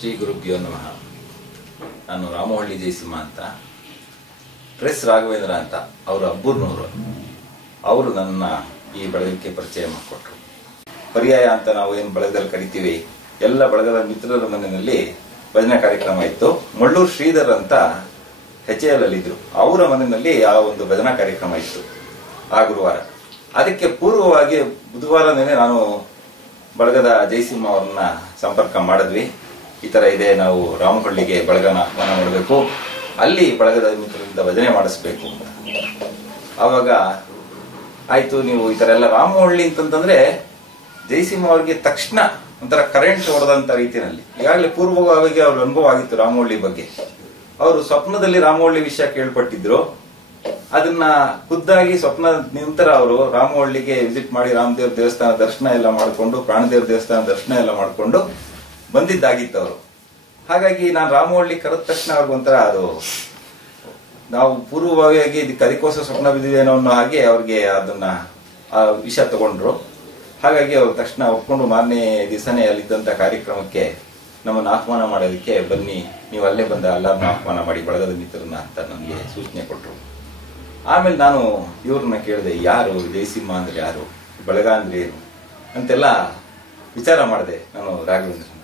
ಶ್ರೀ ಗುರುಭ್ಯೋ ನಮಃ. ನಾನು ರಾಮಹಳ್ಳಿ ಜಯಸಿಂಹ ಅಂತ. ಪ್ರೆಸ್ ರಾಘವೇಂದ್ರ ಅಂತ, ಅವರು ಅಬ್ಬೂರ್ನವರು. ಅವರು ನನ್ನ ಈ ಬಳಗಕ್ಕೆ ಪರಿಚಯ ಮಾಡಿಕೊಟ್ರು. ಪರ್ಯಾಯ ಅಂತ ನಾವು ಏನು ಬಳಗದಲ್ಲಿ ಕರಿತೀವಿ, ಎಲ್ಲ ಬಳಗದ ಮಿತ್ರರ ಮನೆಯಲ್ಲಿ ಭಜನಾ ಕಾರ್ಯಕ್ರಮ ಇತ್ತು. ಮಳ್ಳೂರು ಶ್ರೀಧರ್ ಅಂತ ಹೆಚ್ ಇದ್ರು ಅವರ ಮನೆಯಲ್ಲಿ ಆ ಒಂದು ಭಜನಾ ಕಾರ್ಯಕ್ರಮ ಇತ್ತು ಆ ಗುರುವಾರ. ಅದಕ್ಕೆ ಪೂರ್ವವಾಗಿ ಬುಧವಾರನೇ ನಾನು ಬಳಗದ ಜಯಸಿಂಹ ಅವ್ರನ್ನ ಸಂಪರ್ಕ ಮಾಡಿದ್ವಿ. ಈ ತರ ಇದೆ, ನಾವು ರಾಮಹಳ್ಳಿಗೆ ಬಳಗನ ಆಹ್ವಾನ ಮಾಡಬೇಕು. ಅಲ್ಲಿ ಬಳಗದ ಮಿತ್ರರಿಂದ ಭಜನೆ ಮಾಡಿಸ್ಬೇಕು. ಅಂತ ಆವಾಗ ಆಯ್ತು, ನೀವು ಈ ತರ ಎಲ್ಲ ರಾಮಹಳ್ಳಿ ಅಂತಂತಂದ್ರೆ ಜಯಸಿಂಹ ಅವ್ರಿಗೆ ತಕ್ಷಣ ಒಂಥರ ಕರೆಂಟ್ ಹೊಡೆದಂತ ರೀತಿಯಲ್ಲಿ. ಈಗಾಗಲೇ ಪೂರ್ವವಾಗಿ ಅವ್ರ ಅನುಭವ ಆಗಿತ್ತು ರಾಮಹಳ್ಳಿ ಬಗ್ಗೆ. ಅವರು ಸ್ವಪ್ನದಲ್ಲಿ ರಾಮಹಳ್ಳಿ ವಿಷಯ ಕೇಳ್ಪಟ್ಟಿದ್ರು. ಅದನ್ನ ಖುದ್ದಾಗಿ ಸ್ವಪ್ನ ನಂತರ ಅವರು ರಾಮಹಳ್ಳಿಗೆ ವಿಸಿಟ್ ಮಾಡಿ ರಾಮದೇವ್ರ ದೇವಸ್ಥಾನ ದರ್ಶನ ಎಲ್ಲ ಮಾಡಿಕೊಂಡು, ಪ್ರಾಣದೇವ್ರ ದೇವಸ್ಥಾನ ದರ್ಶನ ಎಲ್ಲ ಮಾಡಿಕೊಂಡು ಬಂದಿದ್ದಾಗಿತ್ತು ಅವರು ಹಾಗಾಗಿ ನಾನು ರಾಮವಳ್ಳಿ ಕರೆದ ತಕ್ಷಣ ಅವ್ರಿಗೊಂಥರ ಅದು, ನಾವು ಪೂರ್ವಭಾವಿಯಾಗಿ ಕರಿಕೋಸ ಸ್ವಪ್ನ ಬಿದ್ದಿದ್ದೇನೋ ಅನ್ನೋ ಹಾಗೆ ಅವ್ರಿಗೆ ಅದನ್ನ, ಆ ವಿಷಯ ತಗೊಂಡ್ರು. ಹಾಗಾಗಿ ಅವ್ರು ತಕ್ಷಣ ಒಪ್ಕೊಂಡು ಮಾರನೇ ದಿವಸನೇ ಅಲ್ಲಿದ್ದಂತ ಕಾರ್ಯಕ್ರಮಕ್ಕೆ ನಮ್ಮನ್ನು ಆಹ್ವಾನ ಮಾಡೋದಕ್ಕೆ ಬನ್ನಿ, ನೀವು ಅಲ್ಲೇ ಬಂದ ಎಲ್ಲರನ್ನ ಆಹ್ವಾನ ಮಾಡಿ, ಬಳಗದ ಮಿತ್ರರನ್ನ ಅಂತ ನನಗೆ ಸೂಚನೆ ಕೊಟ್ಟರು ಆಮೇಲೆ ನಾನು ಇವ್ರನ್ನ ಕೇಳಿದೆ, ಯಾರು ಜಯಸಿಂಹ ಅಂದ್ರೆ ಯಾರು, ಬಳಗ ಅಂದ್ರೆ ಏನು ಅಂತೆಲ್ಲ ವಿಚಾರ ಮಾಡಿದೆ ನಾನು ರಾಘವೇಂದ್ರನ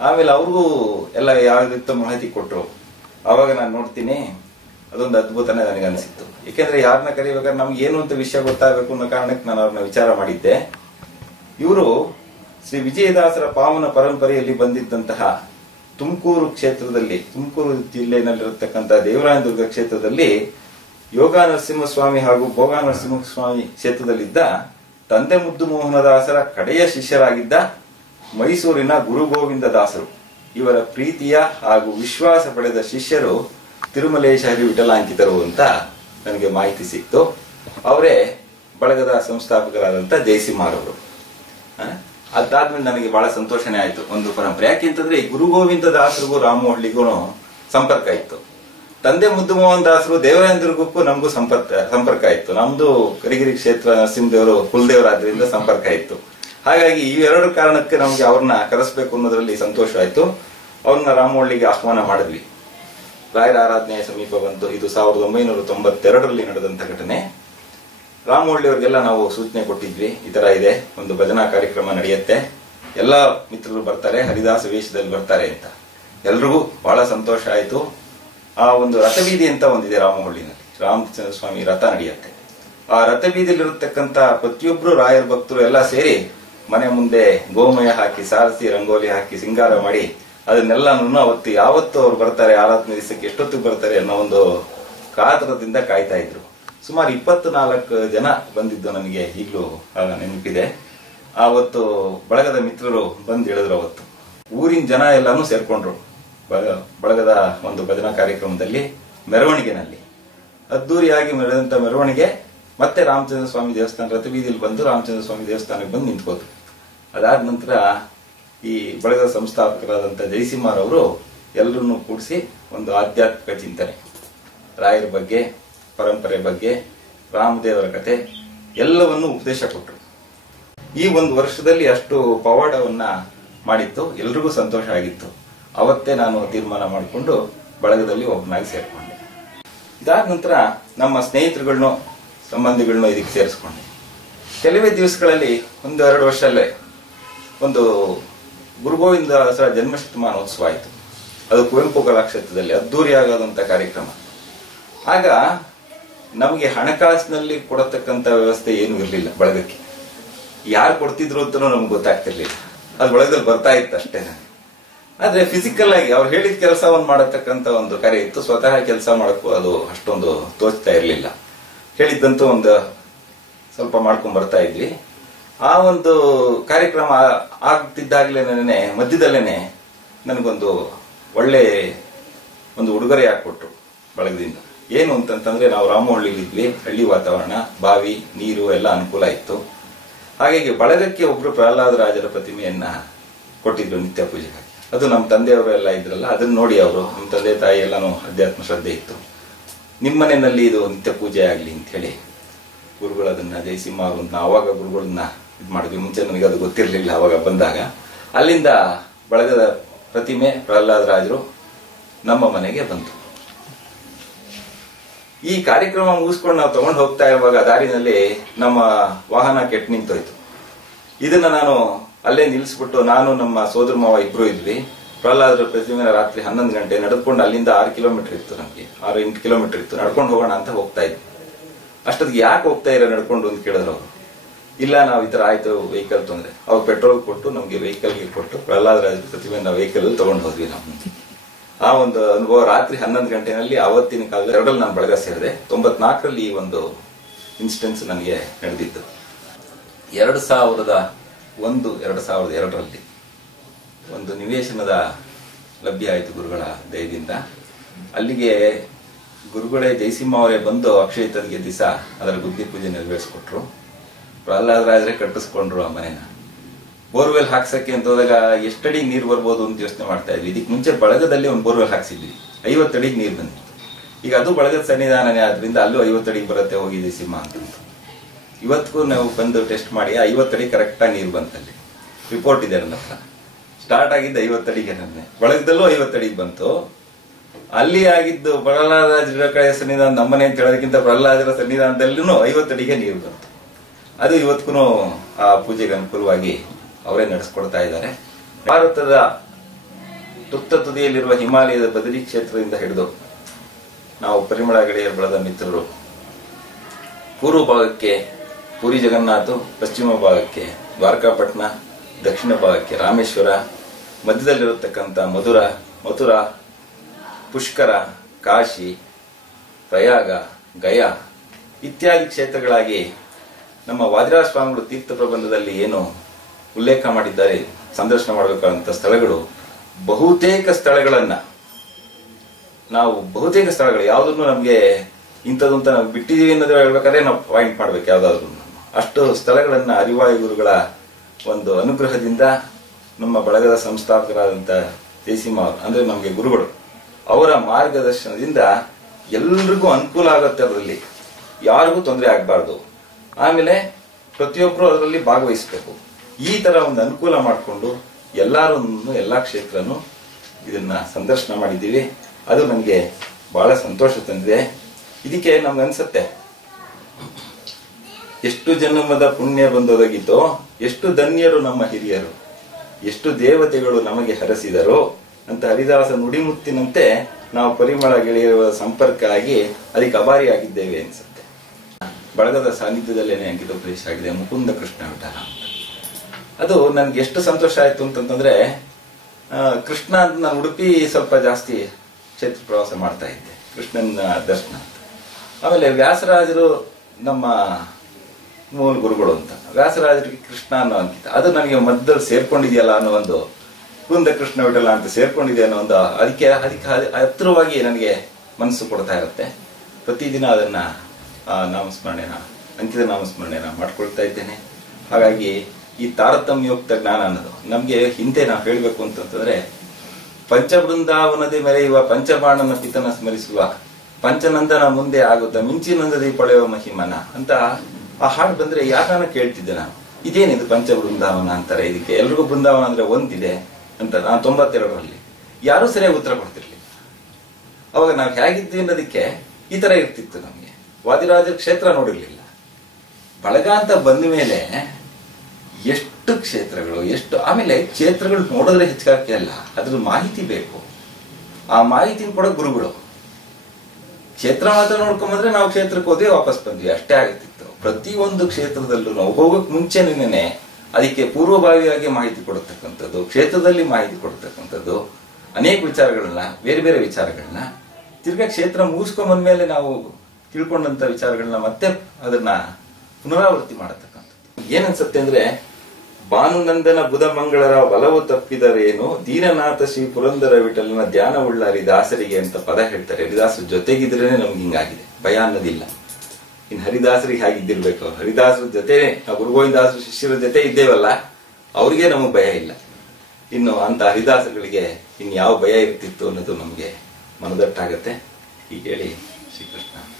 ಆಮೇಲೆ ಅವ್ರಿಗೂ ಎಲ್ಲ ಯಾವ್ದಿತ್ತು ಮಾಹಿತಿ ಕೊಟ್ಟರು ಅವಾಗ ನಾನು ನೋಡ್ತೀನಿ. ಅದೊಂದು ಅದ್ಭುತನೇ ನನಗೆ ಅನಿಸಿತ್ತು ಏಕೆಂದ್ರೆ ಯಾರನ್ನ ಕರಿಬೇಕಾದ್ರೆ ನಮ್ಗೆ ಏನು ಅಂತ ವಿಷಯ ಗೊತ್ತಾಗಬೇಕು ಅನ್ನೋ ಕಾರಣಕ್ಕೆ ನಾನು ಅವ್ರನ್ನ ವಿಚಾರ ಮಾಡಿದ್ದೆ. ಇವರು ಶ್ರೀ ವಿಜಯದಾಸರ ಪಾವನ ಪರಂಪರೆಯಲ್ಲಿ ಬಂದಿದ್ದಂತಹ ತುಮಕೂರು ಕ್ಷೇತ್ರದಲ್ಲಿ, ತುಮಕೂರು ಜಿಲ್ಲೆಯಲ್ಲಿರತಕ್ಕಂಥ ದೇವರಾಯನದುರ್ಗ ಕ್ಷೇತ್ರದಲ್ಲಿ ಯೋಗ ನರಸಿಂಹಸ್ವಾಮಿ ಹಾಗೂ ಭೋಗ ನರಸಿಂಹಸ್ವಾಮಿ ಕ್ಷೇತ್ರದಲ್ಲಿದ್ದ ತಂದೆ ಮುದ್ದು ಮೋಹನದಾಸರ ಕಡೆಯ ಶಿಷ್ಯರಾಗಿದ್ದ ಮೈಸೂರಿನ ಗುರು ಗೋವಿಂದ ದಾಸರು. ಇವರ ಪ್ರೀತಿಯ ಹಾಗೂ ವಿಶ್ವಾಸ ಪಡೆದ ಶಿಷ್ಯರು ತಿರುಮಲೇಶ ಹರಿ ವಿಠಲಾಂಕಿತರು ಅಂತ ನನಗೆ ಮಾಹಿತಿ ಸಿಕ್ತು. ಅವರೇ ಬಳಗದ ಸಂಸ್ಥಾಪಕರಾದಂಥ ಜಯಸಿಂಹರವರು ಅದಾದ್ಮೇಲೆ ನನಗೆ ಬಹಳ ಸಂತೋಷನೇ ಆಯಿತು ಒಂದು ಪರಂಪರೆ. ಯಾಕೆಂತಂದ್ರೆ ಈ ಗುರು ಗೋವಿಂದ ದಾಸರಿಗೂ ರಾಮಹಳ್ಳಿಗೂ ಸಂಪರ್ಕ ಇತ್ತು. ತಂದೆ ಮುದ್ದು ಮೋಹನ್ ದಾಸರು ದೇವರೇಂದ್ರಗೂ ನಮಗೂ ಸಂಪರ್ಕ ಸಂಪರ್ಕ ಇತ್ತು. ನಮ್ದು ಕರಿಗಿರಿ ಕ್ಷೇತ್ರ ನರಸಿಂಹದೇವರು ಕುಲದೇವರಾದ್ರಿಂದ ಸಂಪರ್ಕ ಇತ್ತು. ಹಾಗಾಗಿ ಈ ಎರಡು ಕಾರಣಕ್ಕೆ ನಮಗೆ ಅವ್ರನ್ನ ಕರೆಸ್ಬೇಕು ಅನ್ನೋದರಲ್ಲಿ ಸಂತೋಷ ಆಯ್ತು. ಅವ್ರನ್ನ ರಾಮವಳ್ಳಿಗೆ ಆಹ್ವಾನ ಮಾಡಿದ್ವಿ. ರಾಯರ ಆರಾಧನೆಯ ಸಮೀಪ ಬಂತು ಇದು ಸಾವಿರದ ಒಂಬೈನೂರ ತೊಂಬತ್ತೆರಡರಲ್ಲಿ ನಡೆದಂತ ಘಟನೆ. ರಾಮವಳ್ಳಿಯವರಿಗೆಲ್ಲ ನಾವು ಸೂಚನೆ ಕೊಟ್ಟಿದ್ವಿ. ಈ ತರ ಇದೆ. ಒಂದು ಭಜನಾ ಕಾರ್ಯಕ್ರಮ ನಡೆಯುತ್ತೆ. ಎಲ್ಲ ಮಿತ್ರರು ಬರ್ತಾರೆ. ಹರಿದಾಸ ವೇಷದಲ್ಲಿ ಬರ್ತಾರೆ ಅಂತ. ಎಲ್ರಿಗೂ ಬಹಳ ಸಂತೋಷ ಆಯ್ತು. ಆ ಒಂದು ರಥಬೀದಿ ಅಂತ ಒಂದಿದೆ ರಾಮಹಳ್ಳಿನಲ್ಲಿ ರಾಮಚಂದ್ರ ಸ್ವಾಮಿ ರಥ ನಡೆಯುತ್ತೆ. ಆ ರಥಬೀದಿಯಲ್ಲಿರತಕ್ಕಂಥ ಪ್ರತಿಯೊಬ್ಬರು ರಾಯರ ಭಕ್ತರು ಎಲ್ಲ ಸೇರಿ ಮನೆ ಮುಂದೆ ಗೋಮಯ ಹಾಕಿ ಸಾರಿಸಿ ರಂಗೋಲಿ ಹಾಕಿ ಸಿಂಗಾರ ಮಾಡಿ ಅದನ್ನೆಲ್ಲನೂ ಅವತ್ತು ಯಾವತ್ತು ಅವ್ರು ಬರ್ತಾರೆ ಆರಾಧನೆ ದಿವಸಕ್ಕೆ ಎಷ್ಟೊತ್ತಿಗೆ ಬರ್ತಾರೆ ಅನ್ನೋ ಒಂದು ಕಾತರದಿಂದ ಕಾಯ್ತಾ ಇದ್ರು. ಸುಮಾರು ಇಪ್ಪತ್ತು ನಾಲ್ಕು ಜನ ಬಂದಿದ್ದು ನನಗೆ ಈಗಲೂ ನೆನಪಿದೆ. ಆವತ್ತು ಬಳಗದ ಮಿತ್ರರು ಬಂದು ಹೇಳಿದ್ರು ಅವತ್ತು. ಊರಿನ ಜನ ಎಲ್ಲಾನು ಸೇರ್ಕೊಂಡ್ರು. ಬಳ- ಬಳಗದ ಒಂದು ಭಜನಾ ಕಾರ್ಯಕ್ರಮದಲ್ಲಿ, ಮೆರವಣಿಗೆನಲ್ಲಿ. ಅದ್ದೂರಿಯಾಗಿ ನಡೆದಂತ ಮೆರವಣಿಗೆ ಮತ್ತೆ ರಾಮಚಂದ್ರ ಸ್ವಾಮಿ ದೇವಸ್ಥಾನ ರಥಬೀದಿಯಲ್ಲಿ ಬಂದು ರಾಮಚಂದ್ರ ಸ್ವಾಮಿ ದೇವಸ್ಥಾನಕ್ಕೆ ಬಂದು ನಿಂತ್ಕೋತು. ಅದಾದ ನಂತರ ಈ ಬಳಗದ ಸಂಸ್ಥಾಪಕರಾದಂಥ ಜಯಸಿಂಹರವರು ಎಲ್ಲರನ್ನೂ ಕೂಡಿಸಿ ಒಂದು ಆಧ್ಯಾತ್ಮಿಕ ಚಿಂತನೆ, ರಾಯರ ಬಗ್ಗೆ, ಪರಂಪರೆ ಬಗ್ಗೆ, ರಾಮದೇವರ ಕತೆ ಎಲ್ಲವನ್ನೂ ಉಪದೇಶ ಕೊಟ್ಟರು. ಈ ಒಂದು ವರ್ಷದಲ್ಲಿ ಅಷ್ಟು ಪವಾಡವನ್ನ ಮಾಡಿತ್ತು, ಎಲ್ರಿಗೂ ಸಂತೋಷ ಆಗಿತ್ತು. ಅವತ್ತೇ ನಾನು ತೀರ್ಮಾನ ಮಾಡಿಕೊಂಡು ಬಳಗದಲ್ಲಿ ಒಬ್ಬನಾಗಿ ಸೇರಿಕೊಂಡೆ. ಇದಾದ ನಂತರ ನಮ್ಮ ಸ್ನೇಹಿತರುಗಳನ್ನೂ, ಸಂಬಂಧಿಗಳನ್ನೂ ಇದಕ್ಕೆ ಸೇರಿಸ್ಕೊಂಡೆ. ಕೆಲವೇ ದಿವಸಗಳಲ್ಲಿ ಒಂದು ಎರಡು ವರ್ಷಲ್ಲೇ ಒಂದು ಗುರುಗೋವಿಂದ ದಾಸರ ಜನ್ಮಶತಮಾನೋತ್ಸವ ಆಯಿತು. ಅದು ಕುವೆಂಪು ಕಲಾಕ್ಷೇತ್ರದಲ್ಲಿ ಅದ್ದೂರಿಯಾಗದಂಥ ಕಾರ್ಯಕ್ರಮ. ಆಗ ನಮಗೆ ಹಣಕಾಸಿನಲ್ಲಿ ಕೊಡತಕ್ಕಂಥ ವ್ಯವಸ್ಥೆ ಏನು ಇರಲಿಲ್ಲ ಬಳಗಕ್ಕೆ. ಯಾರು ಕೊಡ್ತಿದ್ರು ಅಂತಲೂ ನಮ್ಗೆ ಗೊತ್ತಾಗ್ತಿರ್ಲಿಲ್ಲ. ಅದು ಬಳಗದಲ್ಲಿ ಬರ್ತಾ ಇತ್ತು ಅಷ್ಟೇ ಆದರೆ ಫಿಸಿಕಲ್ ಆಗಿ ಅವ್ರು ಹೇಳಿದ ಕೆಲಸವನ್ನು ಮಾಡತಕ್ಕಂಥ ಒಂದು ಕಾರ್ಯ ಇತ್ತು. ಸ್ವತಃ ಕೆಲಸ ಮಾಡೋಕ್ಕೂ ಅದು ಅಷ್ಟೊಂದು ತೋಚ್ತಾ ಇರಲಿಲ್ಲ. ಹೇಳಿದ್ದಂತೂ ಒಂದು ಸ್ವಲ್ಪ ಮಾಡ್ಕೊಂಡು ಬರ್ತಾ ಇದ್ವಿ. ಆ ಒಂದು ಕಾರ್ಯಕ್ರಮ ಆಗ್ತಿದ್ದಾಗಲೇನೆ ಮಧ್ಯದಲ್ಲೇನೆ ನನಗೊಂದು ಒಳ್ಳೆ ಒಂದು ಉಡುಗೊರೆ ಹಾಕ್ಬಿಟ್ರು ಬಳಗದಿಂದ. ಏನು ಅಂತಂತಂದ್ರೆ ನಾವು ರಾಮಹಳ್ಳಿಲಿ ಇದ್ವಿ, ಹಳ್ಳಿ ವಾತಾವರಣ, ಬಾವಿ, ನೀರು ಎಲ್ಲ ಅನುಕೂಲ ಇತ್ತು. ಹಾಗಾಗಿ ಬಳಗಕ್ಕೆ ಒಬ್ರು ಪ್ರಹ್ಲಾದ ರಾಜರ ಪ್ರತಿಮೆಯನ್ನ ಕೊಟ್ಟಿದ್ರು ನಿತ್ಯ ಪೂಜೆಗಾಗಿ. ಅದು ನಮ್ಮ ತಂದೆಯವರು ಎಲ್ಲ ಇದ್ರಲ್ಲ, ಅದನ್ನ ನೋಡಿ ಅವರು, ನಮ್ಮ ತಂದೆ, ತಾಯಿ ಎಲ್ಲಾನು ಅಧ್ಯಾತ್ಮ ಶ್ರದ್ಧೆ ಇತ್ತು. ನಿಮ್ಮನೆಯಲ್ಲಿ ಇದು ನಿತ್ಯ ಪೂಜೆ ಆಗಲಿ ಅಂತ ಹೇಳಿ ಗುರುಗಳು ಅದನ್ನ ಜಯಸಿಂಹ ಅವ್ರನ್ನ ಆವಾಗ ಗುರುಗಳನ್ನ ಇದು ಮಾಡಿದ್ವಿ. ಮುಂಚೆ ನನಗೆ ಅದು ಗೊತ್ತಿರಲಿಲ್ಲ ಅವಾಗ ಬಂದಾಗ. ಅಲ್ಲಿಂದ ಬಳಗದ ಪ್ರತಿಮೆ ಪ್ರಹ್ಲಾದರಾಜರು ನಮ್ಮ ಮನೆಗೆ ಬಂತು. ಈ ಕಾರ್ಯಕ್ರಮ ಮುಗಿಸ್ಕೊಂಡು ನಾವು ತಗೊಂಡು ಹೋಗ್ತಾ ಇರುವಾಗ ದಾರಿನಲ್ಲಿ ನಮ್ಮ ವಾಹನ ಕೆಟ್ಟು ನಿಂತೋಯ್ತು. ಇದನ್ನ ನಾನು ಅಲ್ಲೇ ನಿಲ್ಲಿಸ್ಬಿಟ್ಟು ನಾನು, ನಮ್ಮ ಸೋದರ ಮಾವ ಇಬ್ರು ಇದ್ವಿ. ಪ್ರಹ್ಲಾದರ ಪ್ರತಿಮೆ ರಾತ್ರಿ ಹನ್ನೊಂದು ಗಂಟೆ ನಡ್ಕೊಂಡು ಅಲ್ಲಿಂದ ಆರು ಕಿಲೋಮೀಟರ್ ಇತ್ತು ನಮಗೆ. ಆರು ಎಂಟು ಕಿಲೋಮೀಟರ್ ಇತ್ತು. ನಡ್ಕೊಂಡು ಹೋಗೋಣ ಅಂತ ಹೋಗ್ತಾ ಇದ್ವಿ. ಅಷ್ಟೊತ್ತಿಗೆ ಯಾಕೆ ಹೋಗ್ತಾ ಇರೋ ನಡ್ಕೊಂಡು ಅಂತ ಕೇಳಿದ್ರು ಅವರು. ಇಲ್ಲ, ನಾವು ಈ ತರ ಆಯ್ತು ವೆಹಿಕಲ್ ತೊಂದ್ರೆ. ಅವ್ರು ಪೆಟ್ರೋಲ್ ಕೊಟ್ಟು ನಮಗೆ ವೆಹಿಕಲ್ಗೆ ಕೊಟ್ಟು ಪ್ರಹ್ಲಾದರಾಜ ಪ್ರತಿಮೆ ನಾವು ವೆಹಿಕಲ್ ತಗೊಂಡು ಹೋದ್ವಿ ನಾವು. ಆ ಒಂದು ಅನುಭವ ರಾತ್ರಿ ಹನ್ನೊಂದು ಗಂಟೆನಲ್ಲಿ ಅವತ್ತಿನ ಕಾಲದಲ್ಲಿ ಎರಡಲ್ಲಿ ನಾನು ಬಳಗ ಸೇರಿದೆ. ತೊಂಬತ್ನಾಲ್ಕರಲ್ಲಿ ಈ ಒಂದು ಇನ್ಸಿಡೆನ್ಸ್ ನನಗೆ ನಡೆದಿತ್ತು. ಎರಡು ಸಾವಿರದ ಒಂದು, ಎರಡು ಸಾವಿರದ ಎರಡರಲ್ಲಿ ಒಂದು ನಿವೇಶನದ ಲಭ್ಯ ಆಯಿತು ಗುರುಗಳ ದಯದಿಂದ. ಅಲ್ಲಿಗೆ ಗುರುಗಳೇ ಜಯಸಿಂಹ ಅವರೇ ಬಂದು ಅಕ್ಷಯ ತದಿಗೆ ದಿವಸ ಅದರ ಬುದ್ಧಿ ಪೂಜೆ ನೆರವೇರಿಸ್ಕೊಟ್ರು. ಪ್ರಹ್ಲಾದರಾಜರೇ ಕಟ್ಟಿಸ್ಕೊಂಡ್ರು ಆ ಮನೆನ. ಬೋರ್ವೆಲ್ ಹಾಕ್ಸಕ್ಕೆ ಅಂತ ಹೋದಾಗ ಎಷ್ಟಡಿ ನೀರು ಬರ್ಬೋದು ಅಂತ ಯೋಚನೆ ಮಾಡ್ತಾ ಇದ್ವಿ. ಇದಕ್ಕೆ ಮುಂಚೆ ಬಳಗದಲ್ಲಿ ಒಂದು ಬೋರ್ವೆಲ್ ಹಾಕ್ಸಿದ್ವಿ. ಐವತ್ತಡಿಗೆ ನೀರು ಬಂದಿತ್ತು ಈಗ ಅದು ಬಳಗದ ಸನ್ನಿಧಾನನೇ ಆದ್ರಿಂದ ಅಲ್ಲೂ ಐವತ್ತಡಿಗೆ ಬರುತ್ತೆ, ಹೋಗಿದೆ ಸಿಂಹ ಅಂತ ಇವತ್ತಿಗೂ ನಾವು ಬಂದು ಟೆಸ್ಟ್ ಮಾಡಿ ಐವತ್ತಡಿ ಕರೆಕ್ಟಾಗಿ ನೀರು ಬಂತಲ್ಲಿ. ರಿಪೋರ್ಟ್ ಇದೆ ನನ್ನ ಸ್ಟಾರ್ಟ್ ಆಗಿದ್ದು ಐವತ್ತಡಿಗೆ ನನ್ನೆ ಬಳಗದಲ್ಲೂ ಐವತ್ತಡಿಗೆ ಬಂತು. ಅಲ್ಲಿ ಆಗಿದ್ದು ಪ್ರಹ್ಲಾದರಾಜರ ಕಡೆ ಸನ್ನಿಧಾನ ನಮ್ಮನೆ ಅಂತ ಹೇಳೋದಕ್ಕಿಂತ ಪ್ರಹ್ಲಾದರ ಸನ್ನಿಧಾನದಲ್ಲೂ ಐವತ್ತಡಿಗೆ ನೀರು ಬಂತು. ಅದು ಇವತ್ತಿಗೂ ಆ ಪೂಜೆಗೆ ಅನುಕೂಲವಾಗಿ ಅವರೇ ನಡೆಸ್ಕೊಡ್ತಾ ಇದ್ದಾರೆ. ಭಾರತದ ತುತ್ತ ತುದಿಯಲ್ಲಿರುವ ಹಿಮಾಲಯದ ಬದರಿ ಕ್ಷೇತ್ರದಿಂದ ಹಿಡಿದು ನಾವು ಪರಿಮಳ ಗೆಳೆಯರ ಬಳದ ಮಿತ್ರರು, ಪೂರ್ವ ಭಾಗಕ್ಕೆ ಪುರಿ ಜಗನ್ನಾಥ, ಪಶ್ಚಿಮ ಭಾಗಕ್ಕೆ ದ್ವಾರಕಾಪಟ್ಟಣ ದಕ್ಷಿಣ ಭಾಗಕ್ಕೆ ರಾಮೇಶ್ವರ, ಮಧ್ಯದಲ್ಲಿರತಕ್ಕಂಥ ಮಧುರ, ಮಥುರ, ಪುಷ್ಕರ, ಕಾಶಿ, ಪ್ರಯಾಗ, ಗಯಾ ಇತ್ಯಾದಿ ಕ್ಷೇತ್ರಗಳಾಗಿ ನಮ್ಮ ವಾದಿರಾಜ ಸ್ವಾಮಿಗಳು ತೀರ್ಥ ಪ್ರಬಂಧದಲ್ಲಿ ಏನು ಉಲ್ಲೇಖ ಮಾಡಿದ್ದಾರೆ, ಸಂದರ್ಶನ ಮಾಡಬೇಕಾದಂಥ ಸ್ಥಳಗಳು, ಬಹುತೇಕ ಸ್ಥಳಗಳನ್ನ ನಾವು ಬಹುತೇಕ ಸ್ಥಳಗಳು, ಯಾವುದನ್ನು ನಮಗೆ ಇಂಥದ್ದು ಅಂತ ನಾವು ಬಿಟ್ಟಿದೀವಿ ಅನ್ನೋದು ಹೇಳ್ಬೇಕಾದ್ರೆ ನಾವು ಪಾಯಿಂಟ್ ಮಾಡ್ಬೇಕು ಯಾವ್ದಾದ್ರು. ಅಷ್ಟು ಸ್ಥಳಗಳನ್ನ ಅರಿವಾಯು ಗುರುಗಳ ಒಂದು ಅನುಗ್ರಹದಿಂದ ನಮ್ಮ ಬಳಗದ ಸಂಸ್ಥಾಪಕರಾದಂಥ ಜಯಸಿಂಹ ಅವರು, ಅಂದ್ರೆ ನಮಗೆ ಗುರುಗಳು, ಅವರ ಮಾರ್ಗದರ್ಶನದಿಂದ ಎಲ್ರಿಗೂ ಅನುಕೂಲ ಆಗುತ್ತೆ ಅದರಲ್ಲಿ. ಯಾರಿಗೂ ತೊಂದರೆ ಆಗಬಾರ್ದು. ಆಮೇಲೆ ಪ್ರತಿಯೊಬ್ಬರು ಅದರಲ್ಲಿ ಭಾಗವಹಿಸಬೇಕು. ಈ ತರ ಒಂದು ಅನುಕೂಲ ಮಾಡಿಕೊಂಡು ಎಲ್ಲರೂ ಎಲ್ಲಾ ಕ್ಷೇತ್ರನು ಇದನ್ನ ಸಂದರ್ಶನ ಮಾಡಿದ್ದೀವಿ. ಅದು ನನಗೆ ಬಹಳ ಸಂತೋಷ ತಂದಿದೆ. ಇದಕ್ಕೆ ನಮ್ಗೆ ಅನ್ಸತ್ತೆ. ಎಷ್ಟು ಜನ್ಮದ ಪುಣ್ಯ ಬಂದೊದಗಿತೋ ಎಷ್ಟು ಧನ್ಯರು ನಮ್ಮ ಹಿರಿಯರು. ಎಷ್ಟು ದೇವತೆಗಳು ನಮಗೆ ಹರಸಿದರೋ, ಅಂತ ಹರಿದಾಸ ನುಡಿಮುತ್ತಿನಂತೆ ನಾವು ಪರಿಮಳ ಗೆಳೆಯರ ಸಂಪರ್ಕ ಆಗಿ ಅದಕ್ಕೆ ಅಭಾರಿಯಾಗಿದ್ದೇವೆ ಅನ್ಸುತ್ತೆ. ಬಳಗದ ಸಾನ್ನಿಧ್ಯದಲ್ಲೇನೆ ಅಂಕಿತೋಪದೇಶ ಆಗಿದೆ, ಮುಕುಂದ ಕೃಷ್ಣ ವಿಠಲ ಅಂತ. ಅದು ನನ್ಗೆ ಎಷ್ಟು ಸಂತೋಷ ಆಯ್ತು ಅಂತಂದ್ರೆ ಕೃಷ್ಣ ಅಂತ ನಾನು ಉಡುಪಿ ಸ್ವಲ್ಪ ಜಾಸ್ತಿ ಕ್ಷೇತ್ರ ಪ್ರವಾಸ ಮಾಡ್ತಾ ಇದ್ದೆ, ಕೃಷ್ಣನ ದರ್ಶನ ಅಂತ. ಆಮೇಲೆ ವ್ಯಾಸರಾಜರು ನಮ್ಮ ಮೂಲ ಗುರುಗಳು ಅಂತ. ವ್ಯಾಸರಾಜರಿಗೆ ಕೃಷ್ಣ ಅನ್ನೋ ಅಂಕಿತ. ಅದು ನನಗೆ ಮಧ್ಯದಲ್ಲಿ ಸೇರ್ಕೊಂಡಿದೆಯಲ್ಲ ಅನ್ನೋ ಒಂದು ಕುಂದ ಕೃಷ್ಣ ವಿಠಲ ಅಂತ ಸೇರ್ಕೊಂಡಿದೆ ಅನ್ನೋ ಒಂದು ಅದಕ್ಕೆ ಅದಕ್ಕೆ ಹತ್ತಿರವಾಗಿ ನನಗೆ ಮನಸ್ಸು ಕೊಡ್ತಾ ಇರುತ್ತೆ. ಪ್ರತಿದಿನ ಅದನ್ನ ನಾಮಸ್ಮರಣೆನ, ಅಂಕಿತ ನಾಮಸ್ಮರಣೆನ ಮಾಡ್ಕೊಳ್ತಾ ಇದ್ದೇನೆ. ಹಾಗಾಗಿ ಈ ತಾರತಮ್ಯೋಕ್ತ ಜ್ಞಾನ ಅನ್ನೋದು, ನಮ್ಗೆ ಹಿಂದೆ ನಾವು ಹೇಳ್ಬೇಕು ಅಂತಂತಂದ್ರೆ ಪಂಚಬೃಂದಾವನದಿ ಮೆರೆಯುವ ಪಂಚಬಾಣನ ಪಿತನ ಸ್ಮರಿಸುವ, ಪಂಚನಂದನ ಮುಂದೆ ಆಗುತ್ತ ಮಿಂಚಿನಂದದಿ ಪಡೆಯುವ ಮಹಿಮನ ಅಂತ ಆ ಹಾಡು ಬಂದ್ರೆ ಯಾರನ್ನ ಕೇಳ್ತಿದ್ದೆ ನಾನು. ಇದೇನಿದು ಪಂಚ ಬೃಂದಾವನ ಅಂತಾರೆ? ಇದಕ್ಕೆ ಎಲ್ರಿಗೂ ಬೃಂದಾವನ ಅಂದ್ರೆ ಒಂದಿದೆ ಅಂತ ನಾನು ತೊಂಬತ್ತೆರಡರಲ್ಲಿ. ಯಾರೂ ಸರಿಯಾಗಿ ಉತ್ತರ ಕೊಡ್ತಿರ್ಲಿಲ್ಲ. ಅವಾಗ ನಾವು ಹೇಗಿದ್ವಿ ಅನ್ನೋದಕ್ಕೆ ಈ ತರ ಇರ್ತಿತ್ತು ನಮ್ಗೆ. ವಾದಿರಾಜರ ಕ್ಷೇತ್ರ ನೋಡಿರ್ಲಿಲ್ಲ. ಬಳಗ ಅಂತ ಬಂದ ಮೇಲೆ ಎಷ್ಟು ಕ್ಷೇತ್ರಗಳು, ಎಷ್ಟು ಆಮೇಲೆ ಕ್ಷೇತ್ರಗಳು ನೋಡಿದ್ರೆ ಹೆಚ್ಚಾಗಿ ಅಲ್ಲ ಅದ್ರ ಮಾಹಿತಿ ಬೇಕು. ಆ ಮಾಹಿತಿನ ಕೊಡೋ ಗುರುಗಳು. ಕ್ಷೇತ್ರ ಮಾತ್ರ ನೋಡ್ಕೊಂಬಂದ್ರೆ ನಾವು ಕ್ಷೇತ್ರಕ್ಕೆ ಹೋದ್ವಿ ವಾಪಸ್ ಬಂದ್ವಿ, ಅಷ್ಟೇ ಆಗ್ತಿತ್ತು. ಪ್ರತಿಯೊಂದು ಕ್ಷೇತ್ರದಲ್ಲೂ ನಾವು ಹೋಗಕ್ ಮುಂಚೆನೇ ಅದಕ್ಕೆ ಪೂರ್ವಭಾವಿಯಾಗಿ ಮಾಹಿತಿ ಕೊಡತಕ್ಕಂಥದ್ದು, ಕ್ಷೇತ್ರದಲ್ಲಿ ಮಾಹಿತಿ ಕೊಡ್ತಕ್ಕಂಥದ್ದು, ಅನೇಕ ವಿಚಾರಗಳನ್ನ, ಬೇರೆ ಬೇರೆ ವಿಚಾರಗಳನ್ನ ತಿರ್ಗಾ ಕ್ಷೇತ್ರ ಮುಗಿಸ್ಕೊಂಡ್ ಬಂದ್ಮೇಲೆ ನಾವು ತಿಳ್ಕೊಂಡಂತ ವಿಚಾರಗಳನ್ನ ಮತ್ತೆ ಅದನ್ನ ಪುನರಾವರ್ತಿ ಮಾಡತಕ್ಕಂಥದ್ದು. ಏನನ್ಸುತ್ತೆ ಅಂದ್ರೆ, ಭಾನುನಂದನ ಬುಧ ಮಂಗಳರ ಬಲವು ತಪ್ಪಿದರೇನು, ದೀನನಾಥ ಶ್ರೀ ಪುರಂದರ ವಿಠಲನ ಧ್ಯಾನವುಳ್ಳ ಹರಿದಾಸರಿಗೆ ಅಂತ ಪದ ಹೇಳ್ತಾರೆ. ಹರಿದಾಸರ ಜೊತೆಗಿದ್ರೇನೆ ನಮ್ಗೆ ಹಿಂಗಾಗಿದೆ. ಭಯ ಅನ್ನೋದಿಲ್ಲ. ಇನ್ ಹರಿದಾಸರಿಗೆ ಹಾಗಿದ್ದಿರ್ಬೇಕು ಹರಿದಾಸರ ಜೊತೆ, ನಾವು ಗುರುಗೋವಿಂದಾಸರ ಶಿಷ್ಯರ ಜೊತೆ ಇದ್ದೇವಲ್ಲ, ಅವ್ರಿಗೆ ನಮಗೆ ಭಯ ಇಲ್ಲ. ಇನ್ನು ಅಂತ ಹರಿದಾಸರುಗಳಿಗೆ ಇನ್ ಯಾವ ಭಯ ಇರ್ತಿತ್ತು ಅನ್ನೋದು ನಮ್ಗೆ ಮನದಟ್ಟಾಗತ್ತೆ. ಹೀಗೆ ಹೇಳಿ ಶ್ರೀಕೃಷ್ಣ.